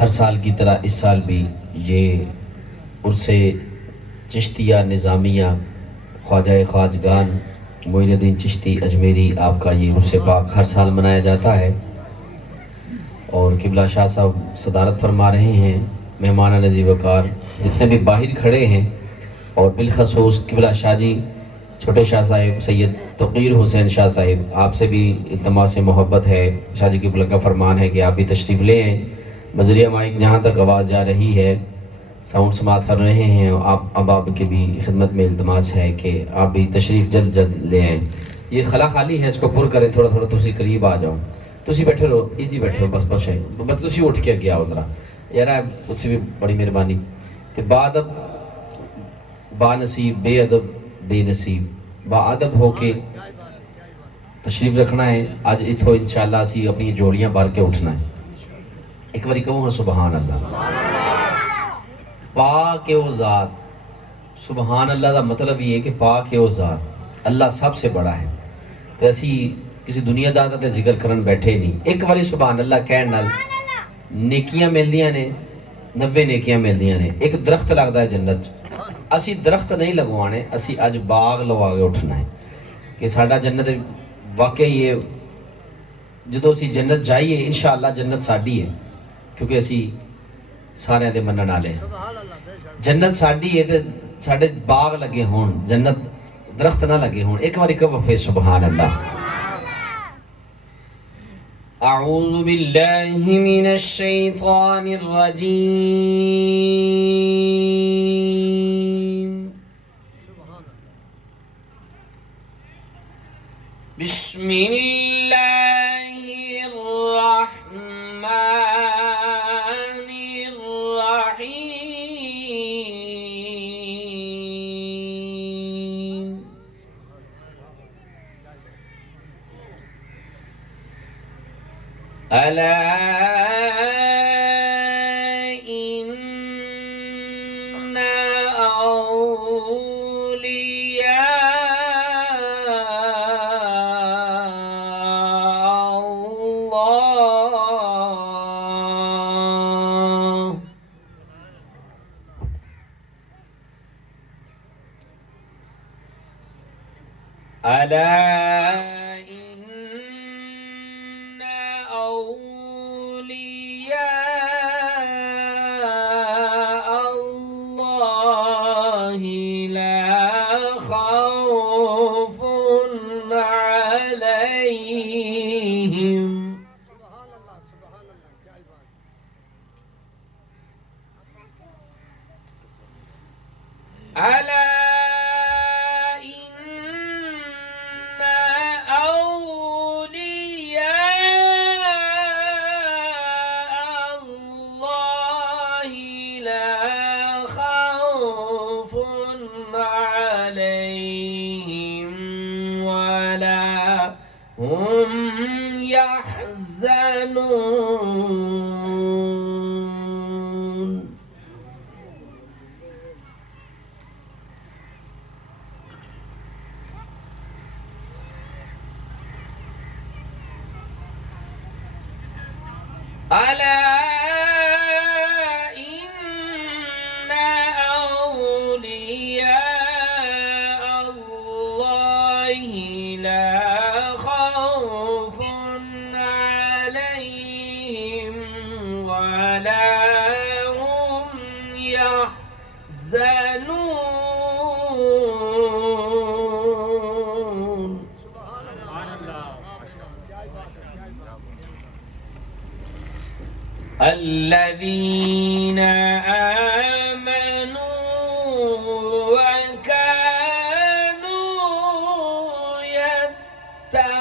ہر سال کی طرح اس سال بھی یہ عرص چشتیہ نظامیہ خواجہ خواجگان معین الدین چشتی اجمیری آپ کا یہ عرص پاک ہر سال منایا جاتا ہے، اور قبلہ شاہ صاحب صدارت فرما رہے ہیں۔ مہمان نزیب وقار جتنے بھی باہر کھڑے ہیں، اور بالخصوص قبلہ شاہ جی، چھوٹے شاہ صاحب سید تقیر حسین شاہ صاحب، آپ سے بھی التماس محبت ہے، شاہ جی قبلہ کا فرمان ہے کہ آپ بھی تشریف لے آئیں۔ بذریعہ مائک جہاں تک آواز جا رہی ہے، ساؤنڈ سماعت کر رہے ہیں، اب آپ کے بھی خدمت میں التماس ہے کہ آپ بھی تشریف جلد جلد لے آئیں۔ یہ خلا خالی ہے، اس کو پر کریں، تھوڑا تھوڑا تسی قریب آ جاؤ، تسی بیٹھے رہو، ایزی بیٹھے ہو، بس تسی اٹھ کے اگے آؤ ذرا یار، تسی بھی بڑی مہربانی۔ تے بادب با نصیب، بے ادب بے نصیب، با ادب ہو کے تشریف رکھنا ہے۔ آج اتھو انشاءاللہ اسی اپنی جوڑیاں بھر کے اٹھنا ہے۔ ایک باری کہوں ہاں سبحان اللہ۔ پاک او ذات، سبحان اللہ دا مطلب یہ ہے کہ پاک او ذات، اللہ سب سے بڑا ہے۔ تو اسی کسی دنیا دا تے ذکر کرن بیٹھے نہیں، ایک باری سبحان اللہ کہن نال نیکیاں ملدیاں نے، 90 نیکیاں ملدیاں نے۔ ایک درخت لگتا ہے جنت، اسی درخت نہیں لگوانے، اسی اج باغ لوا کے اٹھنا ہے کہ ساڈا جنت واقعی یہ جدو اسی جنت جائیے انشاءاللہ جنت ساڈی ہے، کیونکہ اسی سارے دے منن والے ہیں۔ جنت ساڈی ہے تے ساڈے باغ لگے ہون، جنت درخت نہ لگے ہون۔ ایک باری کہو فیر سبحان اللہ۔ اعوذ باللہ من الشیطان الرجیم، بسم اللہ الرحمن الرحیم، الا ان اولیاء اللہ، الا ان اولیاء اللہ لا خوف علیہم الا ان اولیاء اللہ لا خوف علیہم ولا هم يحزنون، الا ان اولیاء اللہ لا خوف علیہم ولا هم يحزنون، الذين آمنوا وكانوا يتقون،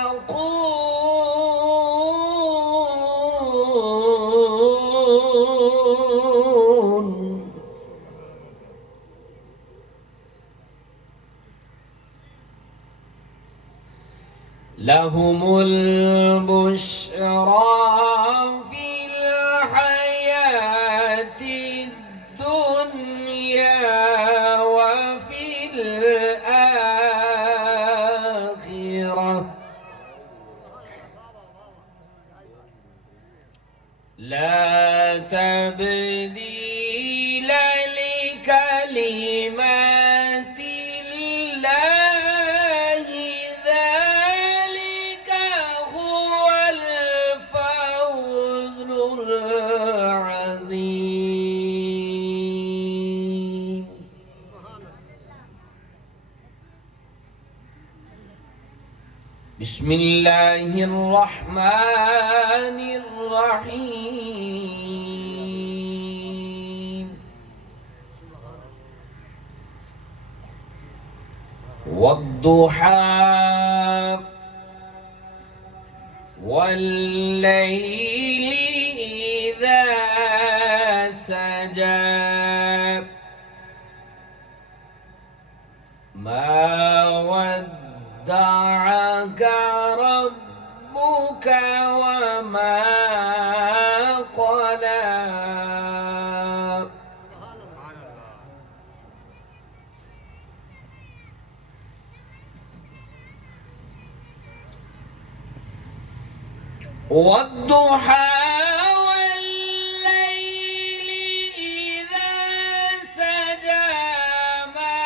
لهم البشرى في الحياة الدنيا وفي الآخرة، لا تبديل لكلمات الله ذلك هو الفوز العظيم. بسم الله الرحمن الرحيم. والضحى والليل إذا سجى ما ودعك ربك وما قلى والضحى والليل إذا سجى ما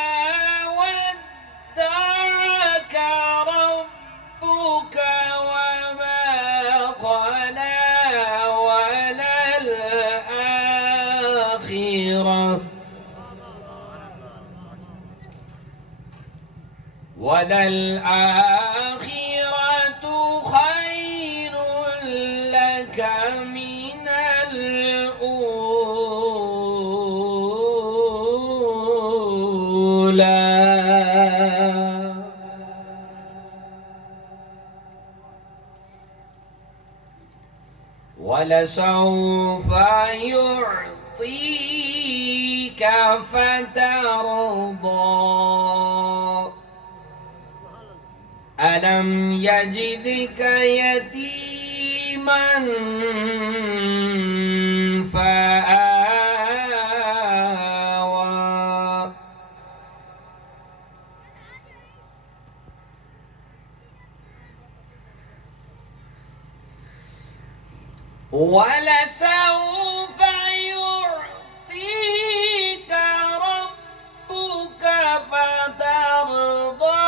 ودعك ربك وما قلى وللآخرة خير لك من الأولى. ولسوف يعطيك فترضى ألم يجدك يتيما فآوى ولسوف يعطيك ربك فترضى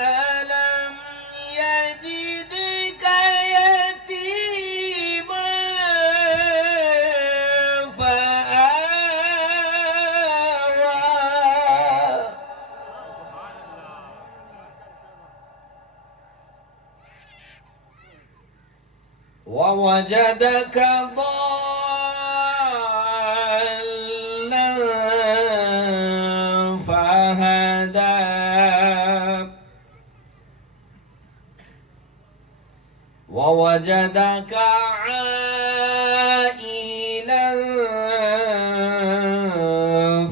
ألم يجدك يتيما فآوى ووجدك ضالا فهدى ووجدك عائلا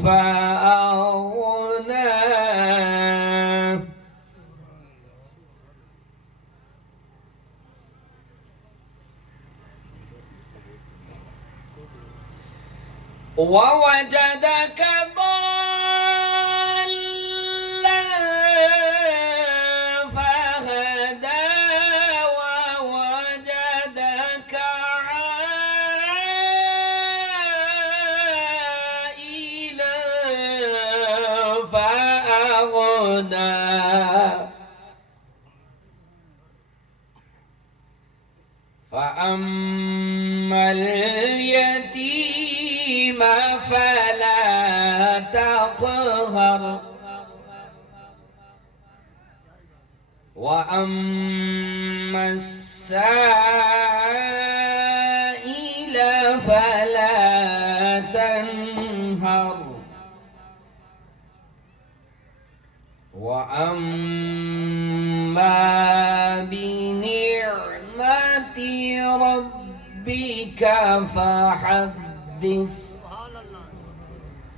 فأغنى ووجدك ضالا فهدى ووجدك عائلا فأغنى فأما اليتيم فلا تقهر وأما السائل فلا تنهر وأما بنعمة ربك فحدث.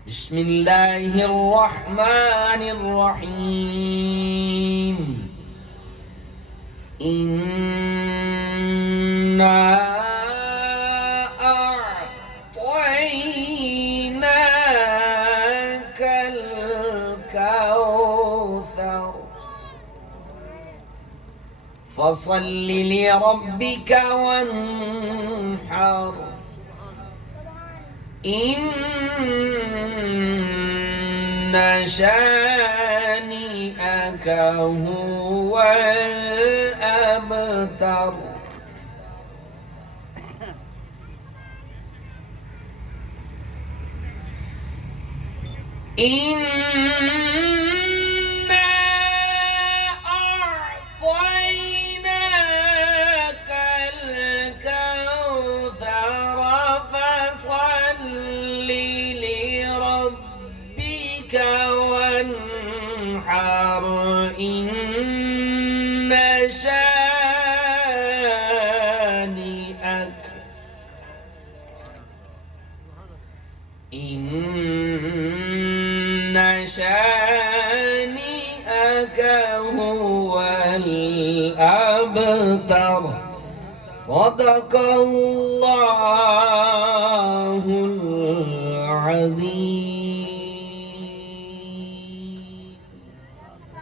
بسم الله الرحمن الرحيم. إنا أعطيناك الكوثر فصل لربك وانحر إن شانئك هو الأبتر إنا أعطيناك الكوثر فصل لربك وانحر إن شانئك شانئك هو الأبتر صدق الله العظيم.